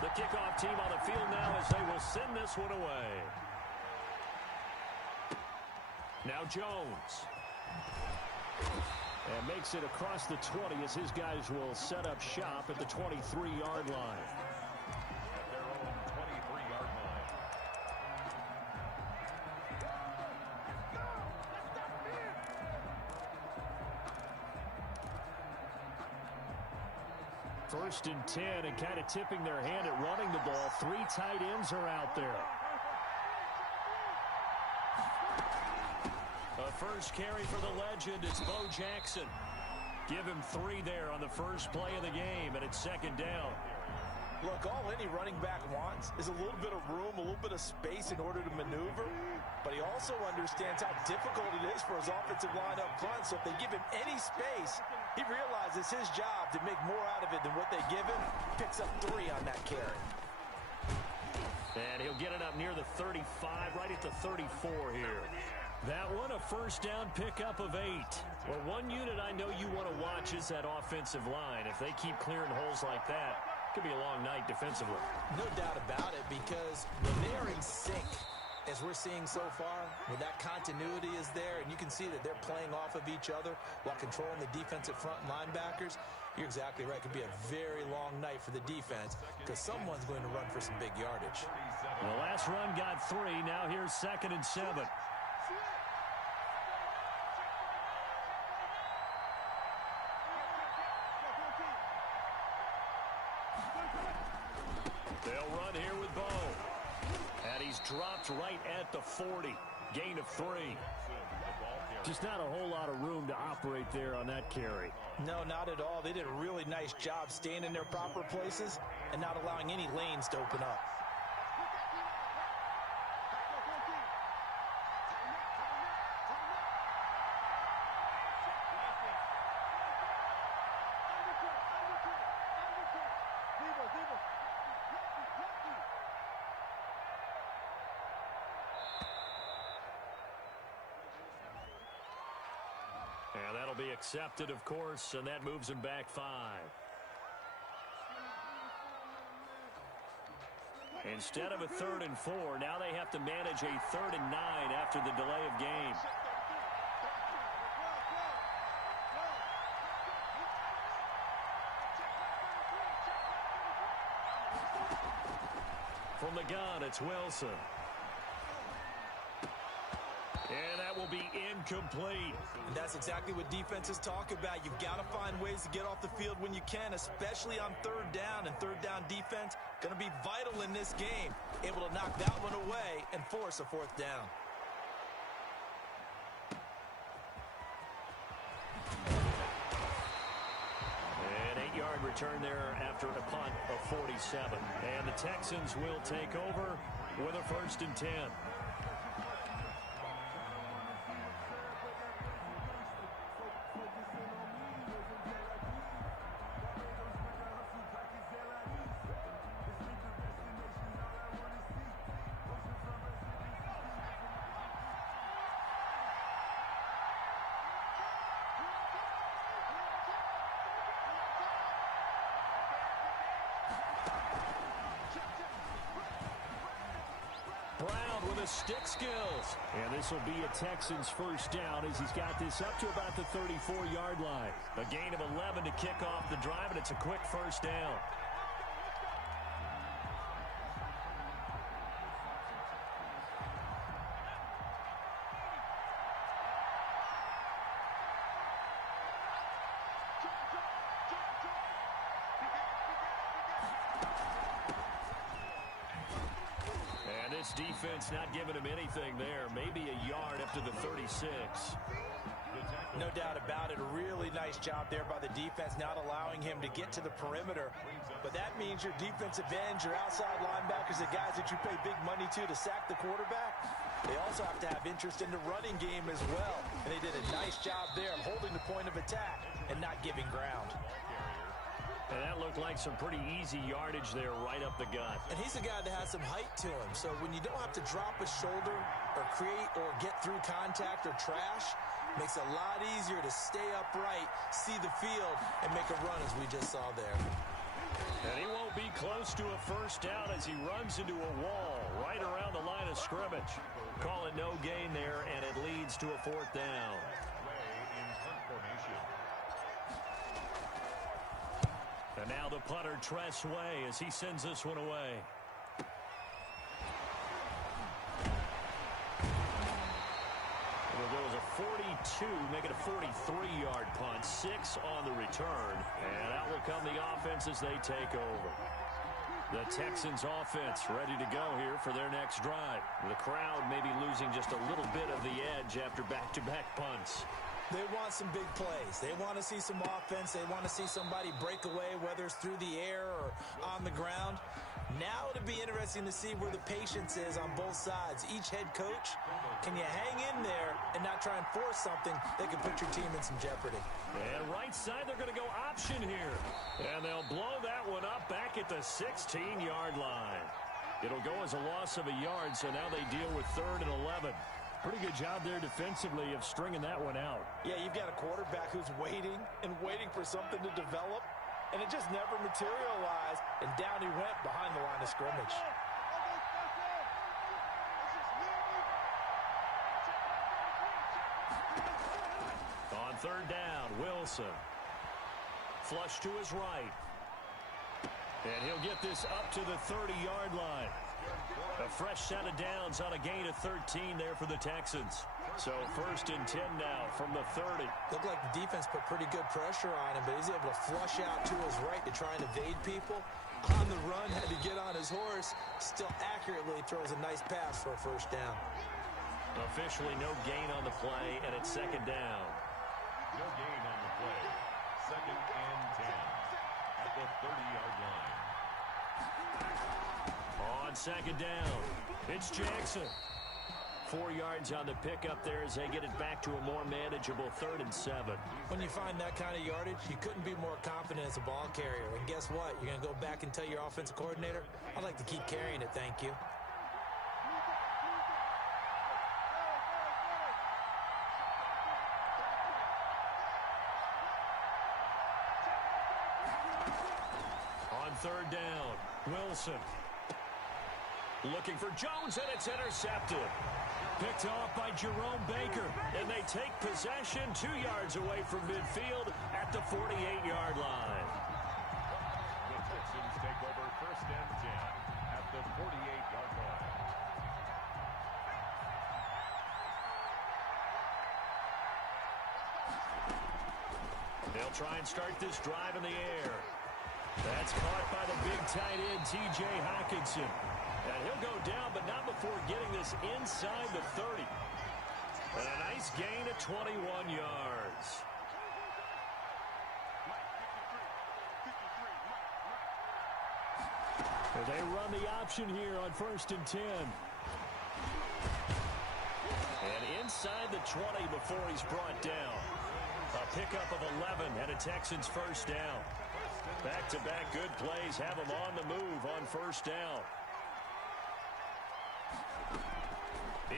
The kickoff team on the field now as they will send this one away. Now Jones. And makes it across the 20 as his guys will set up shop at the 23-yard line. At their own 23-yard line. First and 10, and kind of tipping their hand at running the ball. 3 tight ends are out there. A first carry for the legend. It's Bo Jackson. Give him 3 there on the first play of the game, and it's second down. Look, all any running back wants is a little bit of room, a little bit of space in order to maneuver. But he also understands how difficult it is for his offensive line up front. So if they give him any space, he realizes his job to make more out of it than what they give him. Picks up 3 on that carry. And he'll get it up near the 35, right at the 34 here. That one, a first down pickup of 8. Well, one unit I know you want to watch is that offensive line. If they keep clearing holes like that, it could be a long night defensively. No doubt about it, because when they are in sync, as we're seeing so far, when that continuity is there, and you can see that they're playing off of each other while controlling the defensive front linebackers, you're exactly right. It could be a very long night for the defense because someone's going to run for some big yardage. The last run got 3. Now here's 2nd and 7. They'll run here with Bo. And he's dropped right at the 40. Gain of 3. Just not a whole lot of room to operate there on that carry. No, not at all. They did a really nice job staying in their proper places and not allowing any lanes to open up. And that'll be accepted, of course, and that moves him back 5. Instead of a 3rd and 4, now they have to manage a 3rd and 9 after the delay of game. From the gun, it's Wilson. And that will be incomplete. And that's exactly what defenses talk about. You've got to find ways to get off the field when you can, especially on 3rd down. And 3rd down defense going to be vital in this game. Able to knock that one away and force a 4th down. An 8-yard return there after a punt of 47. And the Texans will take over with a 1st and 10. Stick skills. And this will be a Texans 1st down as he's got this up to about the 34-yard line. A gain of 11 to kick off the drive, and it's a quick 1st down. Defense not giving him anything there. Maybe a yard up to the 36. No doubt about it. A really nice job there by the defense, not allowing him to get to the perimeter. But that means your defensive ends, your outside linebackers, the guys that you pay big money to sack the quarterback, they also have to have interest in the running game as well. And they did a nice job there of holding the point of attack and not giving ground. And that looked like some pretty easy yardage there right up the gut. And he's a guy that has some height to him. So when you don't have to drop a shoulder or create or get through contact or trash, makes it a lot easier to stay upright, see the field, and make a run as we just saw there. And he won't be close to a first down as he runs into a wall right around the line of scrimmage. Call it no gain there, and it leads to a fourth down. And now the punter, Tress Way, as he sends this one away. It'll go as a 42, make it a 43-yard punt, 6 on the return. And out will come the offense as they take over. The Texans offense ready to go here for their next drive. The crowd may be losing just a little bit of the edge after back-to-back punts. They want some big plays. They want to see some offense. They want to see somebody break away, whether it's through the air or on the ground. Now it'll be interesting to see where the patience is on both sides. Each head coach, can you hang in there and not try and force something that can put your team in some jeopardy? And right side, they're going to go option here. And they'll blow that one up back at the 16-yard line. It'll go as a loss of a yard, so now they deal with 3rd and 11. Pretty good job there defensively of stringing that one out. Yeah, you've got a quarterback who's waiting and waiting for something to develop, and it just never materialized, and down he went behind the line of scrimmage. On 3rd down, Wilson. Flush to his right. And he'll get this up to the 30-yard line. A fresh set of downs on a gain of 13 there for the Texans. So 1st and 10 now from the 30. Looked like the defense put pretty good pressure on him, but he's able to flush out to his right to try and evade people. On the run, had to get on his horse. Still accurately throws a nice pass for a 1st down. Officially no gain on the play, and it's 2nd down. No gain on the play. 2nd and 10 at the 30-yard line. On 2nd down, it's Jackson. 4 yards on the pickup there as they get it back to a more manageable 3rd and 7. When you find that kind of yardage, you couldn't be more confident as a ball carrier. And guess what? You're going to go back and tell your offensive coordinator, I'd like to keep carrying it, thank you. On 3rd down, Wilson. Looking for Jones, and it's intercepted. Picked off by Jerome Baker, and they take possession 2 yards away from midfield at the 48-yard line. The Texans take over 1st and 10 at the 48-yard line. They'll try and start this drive in the air. That's caught by the big tight end, T.J. Hockenson. And he'll go down, but not before getting this inside the 30. And a nice gain of 21 yards. And they run the option here on 1st and 10. And inside the 20 before he's brought down. A pickup of 11 and a Texans 1st down. Back-to-back good plays have them on the move on 1st down.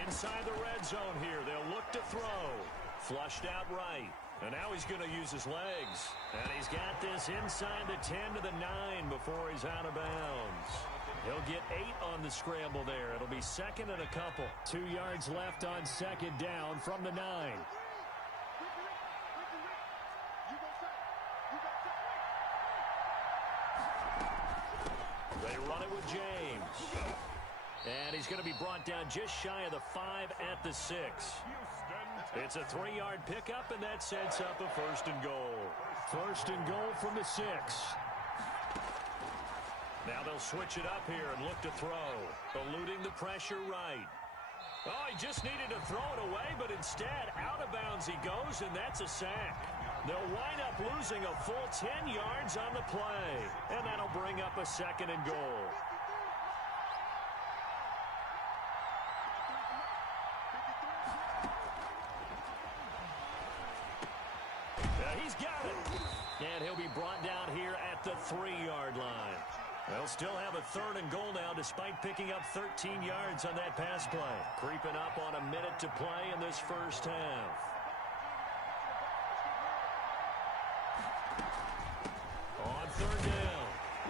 Inside the red zone here, they'll look to throw. Flushed out right. And now he's going to use his legs. And he's got this inside the 10 to the 9 before he's out of bounds. He'll get 8 on the scramble there. It'll be 2nd and a couple. 2 yards left on 2nd down from the 9. They run it with James. And he's going to be brought down just shy of the 5 at the 6. It's a 3-yard pickup, and that sets up a 1st and goal. 1st and goal from the 6. Now they'll switch it up here and look to throw. Eluding the pressure right. Oh, he just needed to throw it away, but instead, out of bounds he goes, and that's a sack. They'll wind up losing a full 10 yards on the play, and that'll bring up a 2nd and goal. He's got it. And he'll be brought down here at the 3-yard line. They'll still have a 3rd and goal now despite picking up 13 yards on that pass play. Creeping up on a minute to play in this 1st half. On 3rd down,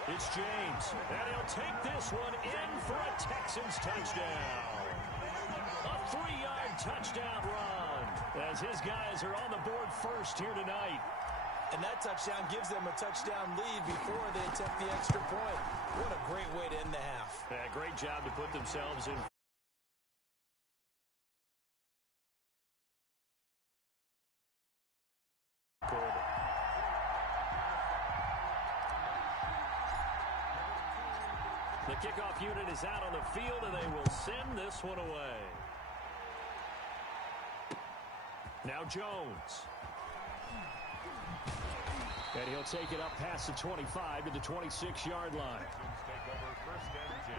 It's James, and he'll take this one in for a Texans touchdown. A 3-yard touchdown run as his guys are on the board first here tonight. And that touchdown gives them a touchdown lead before they attempt the extra point. What a great way to end the half. Yeah, great job to put themselves in. The kickoff unit is out on the field, and they will send this one away. Now Jones. And he'll take it up past the 25 to the 26-yard line. Take over first and 10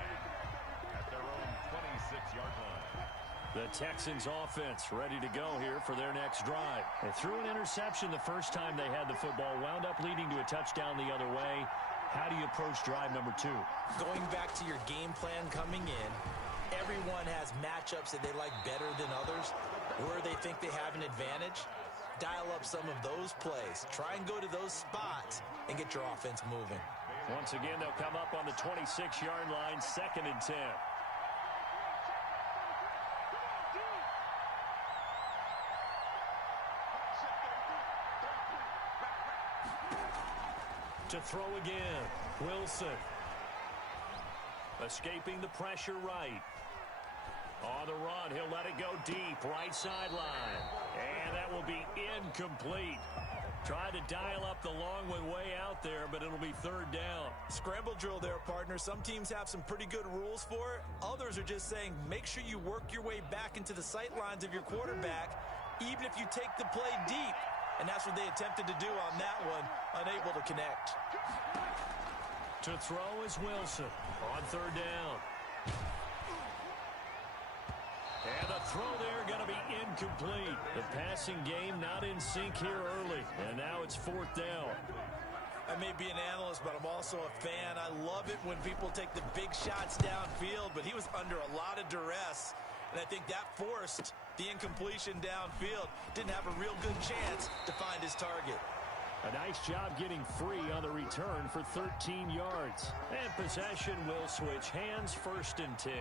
at their own 26-yard line. The Texans offense ready to go here for their next drive. They threw an interception the first time they had the football, wound up leading to a touchdown the other way. How do you approach drive number 2? Going back to your game plan coming in, everyone has matchups that they like better than others, where they think they have an advantage. Dial up some of those plays. Try and go to those spots and get your offense moving. Once again, they'll come up on the 26-yard line, 2nd and 10. To throw again, Wilson. Escaping the pressure right. On the run, he'll let it go deep, right sideline. And that will be incomplete. Tried to dial up the long one way out there, but it'll be 3rd down. Scramble drill there, partner. Some teams have some pretty good rules for it. Others are just saying make sure you work your way back into the sight lines of your quarterback, even if you take the play deep. And that's what they attempted to do on that one, unable to connect. To throw is Wilson on 3rd down. And the throw there going to be incomplete. The passing game not in sync here early. And now it's 4th down. I may be an analyst, but I'm also a fan. I love it when people take the big shots downfield, but he was under a lot of duress. And I think that forced the incompletion downfield. Didn't have a real good chance to find his target. A nice job getting free on the return for 13 yards. And possession will switch hands, 1st and 10.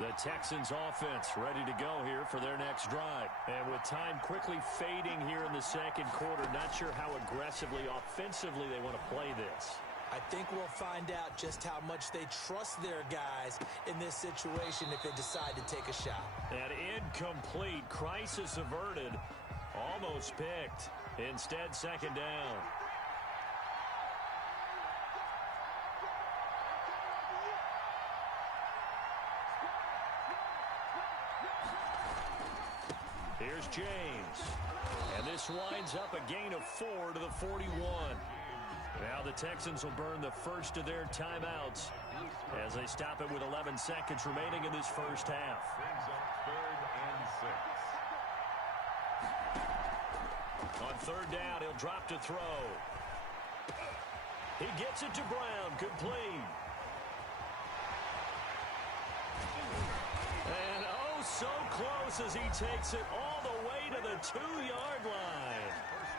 The Texans offense ready to go here for their next drive. And with time quickly fading here in the 2nd quarter, not sure how aggressively, offensively they want to play this. I think we'll find out just how much they trust their guys in this situation if they decide to take a shot. An incomplete, crisis averted, almost picked. Instead, 2nd down. Here's James. And this winds up a gain of 4 to the 41. Now the Texans will burn the first of their timeouts as they stop it with 11 seconds remaining in this first half. Brings up 3rd and 6. On 3rd down, he'll drop to throw. He gets it to Brown, complete. And oh, so close as he takes it all the way to the 2-yard line.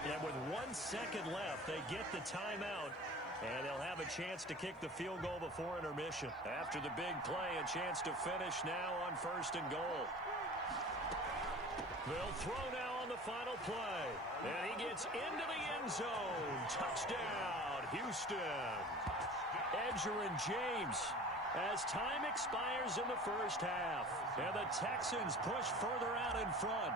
And with 1 second left, they get the timeout, and they'll have a chance to kick the field goal before intermission. After the big play, a chance to finish now on 1st and goal. They'll throw now on the final play, and he gets into the end zone. Touchdown, Houston. Edger and James as time expires in the first half, and the Texans push further out in front.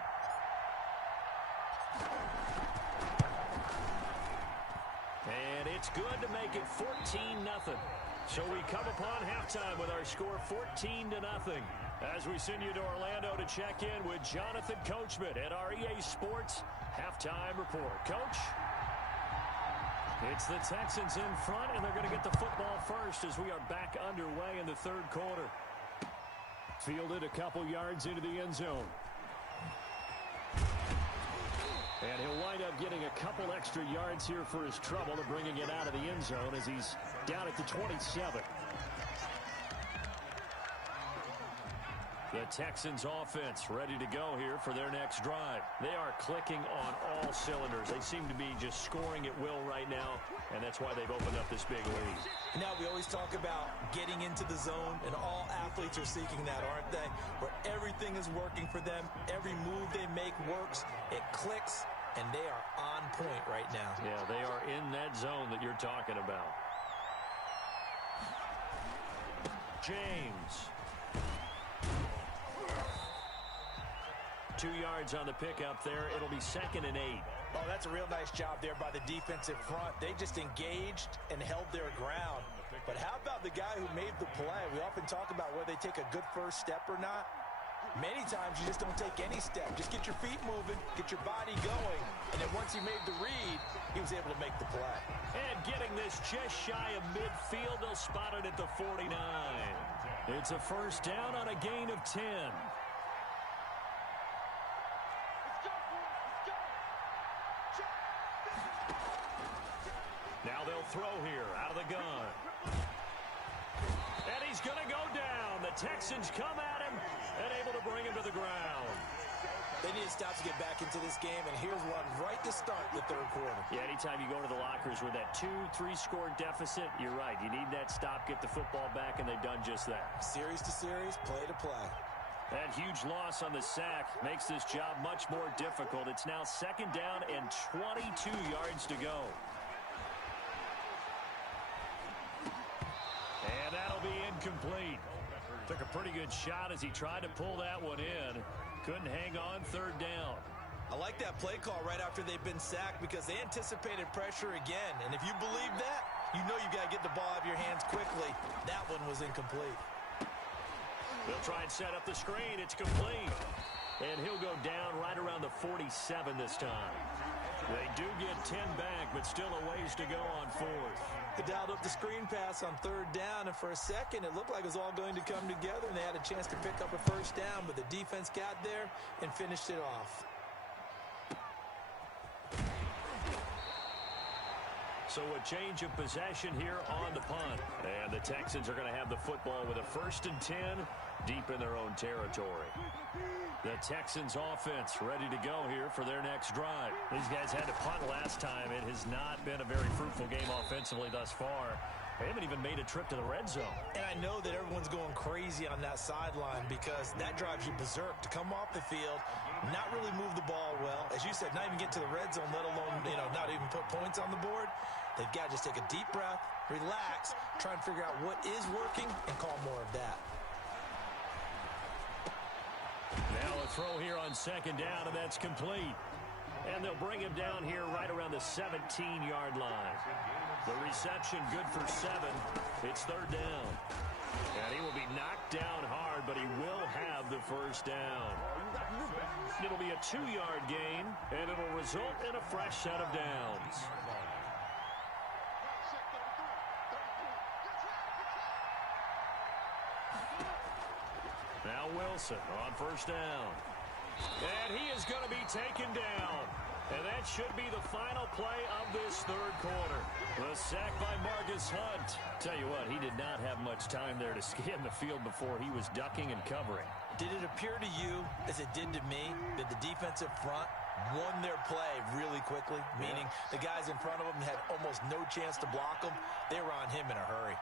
And it's good to make it 14-0. So we come upon halftime with our score 14-0. As we send you to Orlando to check in with Jonathan Coachman at our EA Sports Halftime Report. Coach? It's the Texans in front, and they're going to get the football first as we are back underway in the 3rd quarter. Fielded a couple yards into the end zone. And he'll wind up getting a couple extra yards here for his trouble to bringing it out of the end zone as he's down at the 27. The Texans offense ready to go here for their next drive. They are clicking on all cylinders. They seem to be just scoring at will right now, and that's why they've opened up this big lead. Now, we always talk about getting into the zone, and all athletes are seeking that, aren't they? Where everything is working for them. Every move they make works. It clicks, and they are on point right now. Yeah, they are in that zone that you're talking about. James. 2 yards on the pickup there. It'll be 2nd and 8. Oh, that's a real nice job there by the defensive front. They just engaged and held their ground. But how about the guy who made the play? We often talk about whether they take a good first step or not. Many times you just don't take any step. Just get your feet moving, get your body going, and then once he made the read, he was able to make the play. And getting this just shy of midfield, they'll spot it at the 49. It's a first down on a gain of 10. Now they'll throw here out of the gun. And he's going to go down. The Texans come at him and able to bring him to the ground. They need to stop to get back into this game, and here's one right to start the third quarter. Yeah, anytime you go to the lockers with that 2-3 score deficit, you're right. You need that stop, get the football back, and they've done just that. Series to series, play to play. That huge loss on the sack makes this job much more difficult. It's now 2nd down and 22 yards to go. And that'll be incomplete. Took a pretty good shot as he tried to pull that one in. Couldn't hang on 3rd down. I like that play call right after they've been sacked because they anticipated pressure again. And if you believe that, you know you got to get the ball out of your hands quickly. That one was incomplete. They'll try and set up the screen. It's complete. And he'll go down right around the 47 this time. They do get 10 back, but still a ways to go on 4th. They dialed up the screen pass on 3rd down, and for a second, it looked like it was all going to come together, and they had a chance to pick up a first down, but the defense got there and finished it off. So a change of possession here on the punt. And the Texans are going to have the football with a 1st and 10 deep in their own territory. The Texans offense ready to go here for their next drive. These guys had to punt last time. It has not been a very fruitful game offensively thus far. They haven't even made a trip to the red zone. And I know that everyone's going crazy on that sideline because that drives you berserk to come off the field, not really move the ball well. As you said, not even get to the red zone, let alone, not even put points on the board. They've got to just take a deep breath, relax, try and figure out what is working, and call more of that. Now a throw here on 2nd down, and that's complete. And they'll bring him down here right around the 17-yard line. The reception good for 7. It's 3rd down. And he will be knocked down hard, but he will have the first down. It'll be a 2-yard gain, and it'll result in a fresh set of downs. Now Wilson on first down. And he is going to be taken down. And that should be the final play of this third quarter. The sack by Marcus Hunt. Tell you what, he did not have much time there to scan the field before he was ducking and covering. Did it appear to you, as it did to me, that the defensive front won their play really quickly? Meaning the guys in front of them had almost no chance to block them. They were on him in a hurry.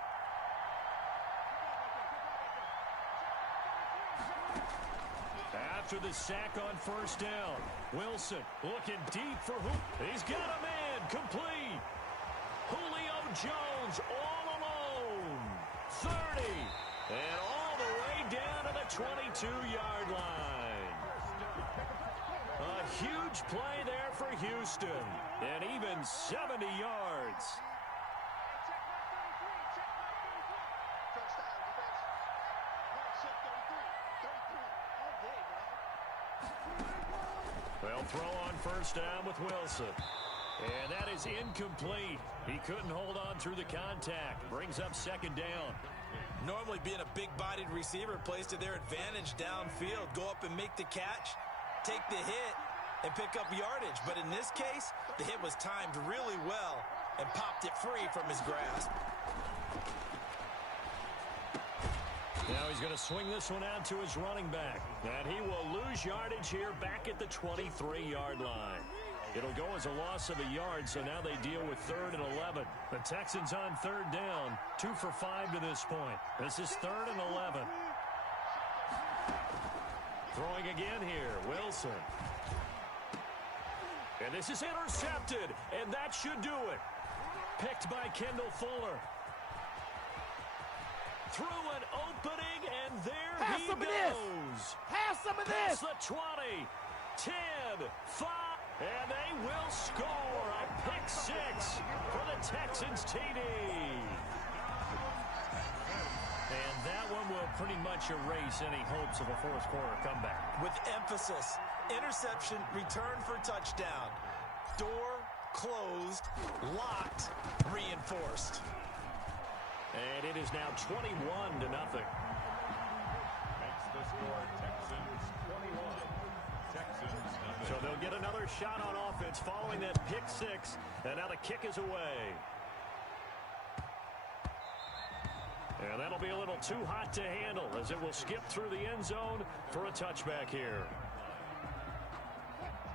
After the sack on first down, Wilson looking deep for Hoop. He's got a man complete. Julio Jones all alone. 30. And all the way down to the 22-yard line. A huge play there for Houston. And even 70 yards. They'll throw on first down with Wilson. And that is incomplete. He couldn't hold on through the contact. Brings up second down. Normally being a big-bodied receiver plays to their advantage downfield. Go up and make the catch, take the hit, and pick up yardage. But in this case, the hit was timed really well and popped it free from his grasp. Now he's going to swing this one out to his running back. And he will lose yardage here back at the 23-yard line. It'll go as a loss of a yard, so now they deal with 3rd and 11. The Texans on 3rd down, 2 for 5 to this point. This is 3rd and 11. Throwing again here, Wilson. And this is intercepted, and that should do it. Picked by Kendall Fuller. Through an opening, and there he goes. Have some of this. Past the 20, 10, 5, and they will score a pick 6 for the Texans TD. And that one will pretty much erase any hopes of a fourth-quarter comeback. With emphasis, interception, return for touchdown. Door closed, locked, reinforced. And it is now 21-0. Makes the score Texans 21. Texans nothing. So they'll get another shot on offense following that pick 6. And now the kick is away. And that'll be a little too hot to handle as it will skip through the end zone for a touchback here.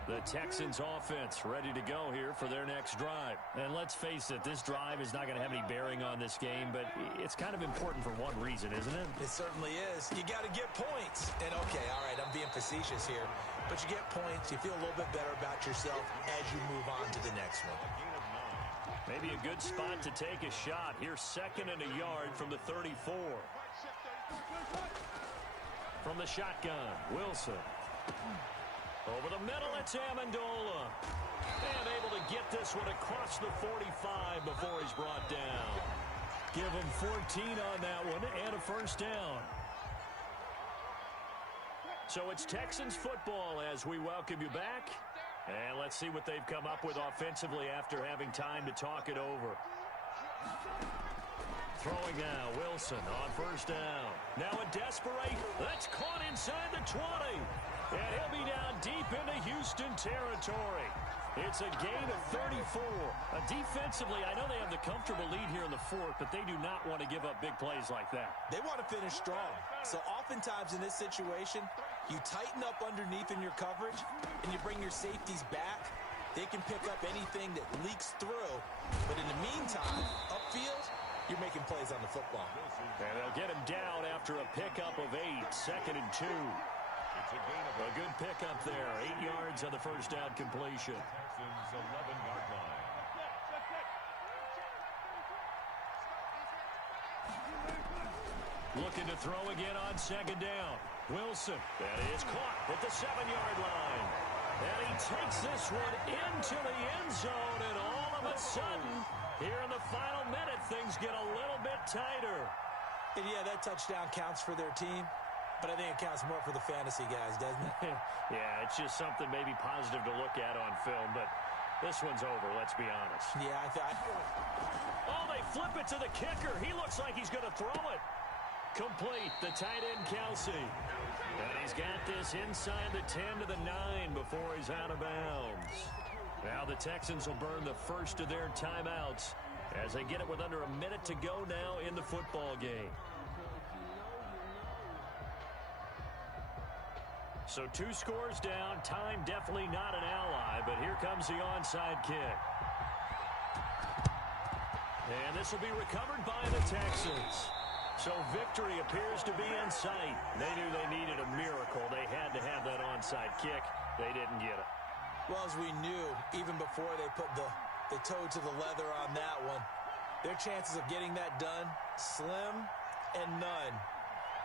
The Texans offense ready to go here for their next drive. And let's face it, this drive is not going to have any bearing on this game, but it's kind of important for one reason, isn't it? It certainly is. You got to get points. And okay, all right, I'm being facetious here, but you get points, you feel a little bit better about yourself as you move on to the next one. Maybe a good spot to take a shot. Here's 2nd and a yard from the 34. From the shotgun, Wilson. Over the middle, it's Amendola. And able to get this one across the 45 before he's brought down. Give him 14 on that one and a first down. So it's Texans football as we welcome you back. And let's see what they've come up with offensively after having time to talk it over. Throwing now, Wilson on first down. Now a desperation. That's caught inside the 20. And he'll be down deep into Houston territory. It's a gain of 34. Defensively, I know they have the comfortable lead here in the 4th, but they do not want to give up big plays like that. They want to finish strong. So oftentimes in this situation, you tighten up underneath in your coverage, and you bring your safeties back. They can pick up anything that leaks through. But in the meantime, upfield, you're making plays on the football. And they'll get him down after a pickup of 8, 2nd and 2. A good pickup there, 8 yards on the first down completion. Texans 11-yard line. Looking to throw again on 2nd down. Wilson, that is caught at the 7-yard line. And he takes this one into the end zone, and all of a sudden, here in the final minute, things get a little bit tighter. And yeah, that touchdown counts for their team. But I think it counts more for the fantasy guys, doesn't it? Yeah, it's just something maybe positive to look at on film, but this one's over, let's be honest. Yeah, I thought. Oh, they flip it to the kicker. He looks like he's going to throw it. Complete, the tight end, Kelsey. And he's got this inside the 10 to the 9 before he's out of bounds. Now the Texans will burn the first of their timeouts as they get it with under a minute to go now in the football game. So 2 scores down, time definitely not an ally, but here comes the onside kick. And this will be recovered by the Texans. So victory appears to be in sight. They knew they needed a miracle. They had to have that onside kick. They didn't get it. Well, as we knew, even before they put the toe to the leather on that one, their chances of getting that done, slim and none.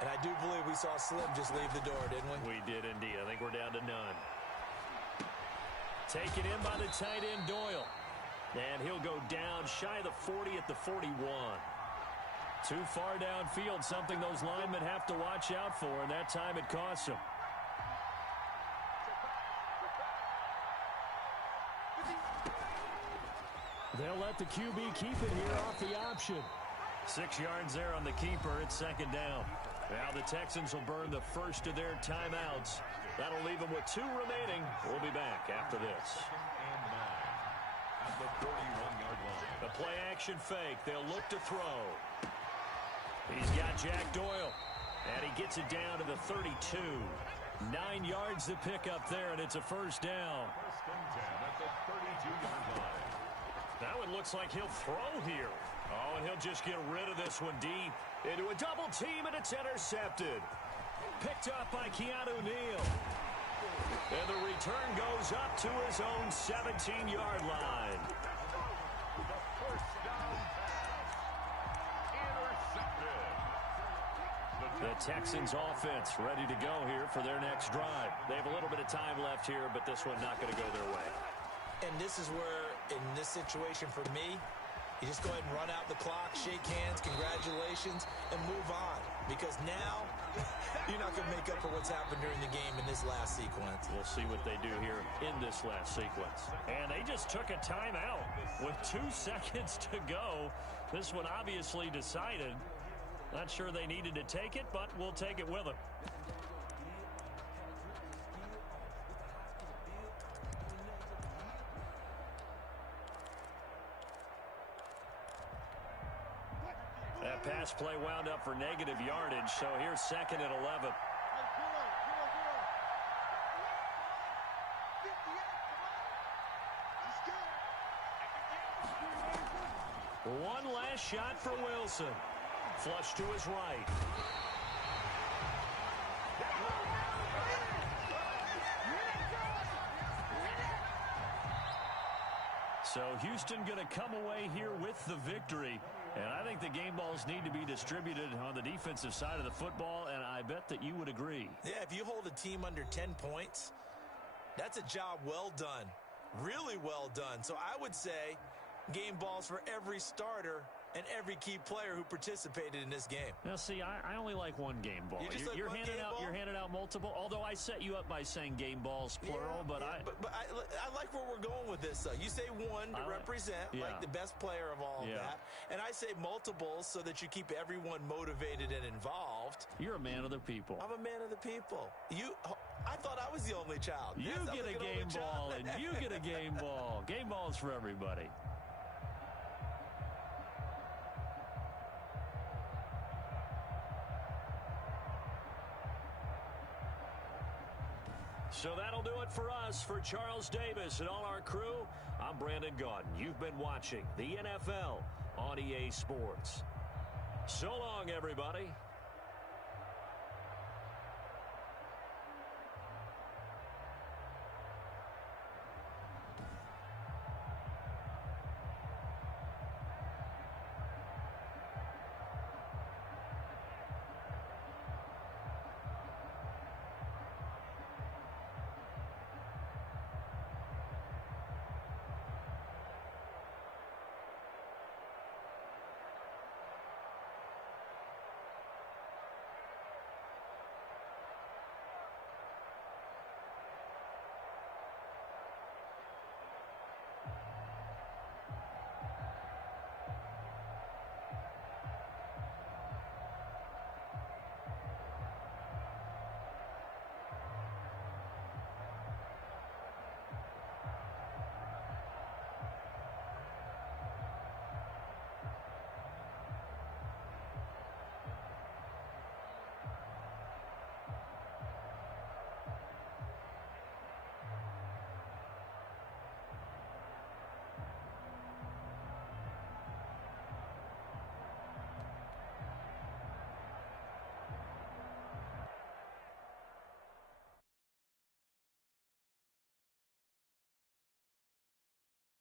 And I do believe we saw Slim just leave the door, didn't we? We did indeed. I think we're down to none. Taken in by the tight end, Doyle. And he'll go down shy of the 40 at the 41. Too far downfield, something those linemen have to watch out for, and that time it costs them. They'll let the QB keep it here off the option. 6 yards there on the keeper. It's 2nd down. Now the Texans will burn the first of their timeouts. That'll leave them with 2 remaining. We'll be back after this. And 9 at the 41-yard line. The play action fake. They'll look to throw. He's got Jack Doyle. And he gets it down to the 32. 9 yards to pick up there, and it's a first down. First and 10 at the 32-yard line. Now it looks like he'll throw here. Oh, and he'll just get rid of this one deep into a double team, and it's intercepted. Picked up by Keanu Neal. And the return goes up to his own 17-yard line. The first down pass. Intercepted. The Texans offense ready to go here for their next drive. They have a little bit of time left here, but this one not going to go their way. And this is where, in this situation for me, you just go ahead and run out the clock, shake hands, congratulations, and move on. Because now, you're not going to make up for what's happened during the game in this last sequence. We'll see what they do here in this last sequence. And they just took a timeout with 2 seconds to go. This one obviously decided. Not sure they needed to take it, but we'll take it with them. That pass play wound up for negative yardage, so here's second and 11. One last shot for Wilson. Flush to his right. So Houston going to come away here with the victory. And I think the game balls need to be distributed on the defensive side of the football, and I bet that you would agree. Yeah, if you hold a team under 10 points, that's a job well done. Really well done. So I would say game balls for every starter and every key player who participated in this game. Now, see, I only like one game ball. You're handing out multiple. Although I set you up by saying game balls plural, but I like where we're going with this. You say one to represent, like the best player of all of that, and I say multiples so that you keep everyone motivated and involved. You're a man of the people. I'm a man of the people. I thought I was the only child. You get a game ball, and you get a game ball. Game balls for everybody. So that'll do it for us. For Charles Davis and all our crew, I'm Brandon Gaudin. You've been watching the NFL on EA Sports. So long, everybody.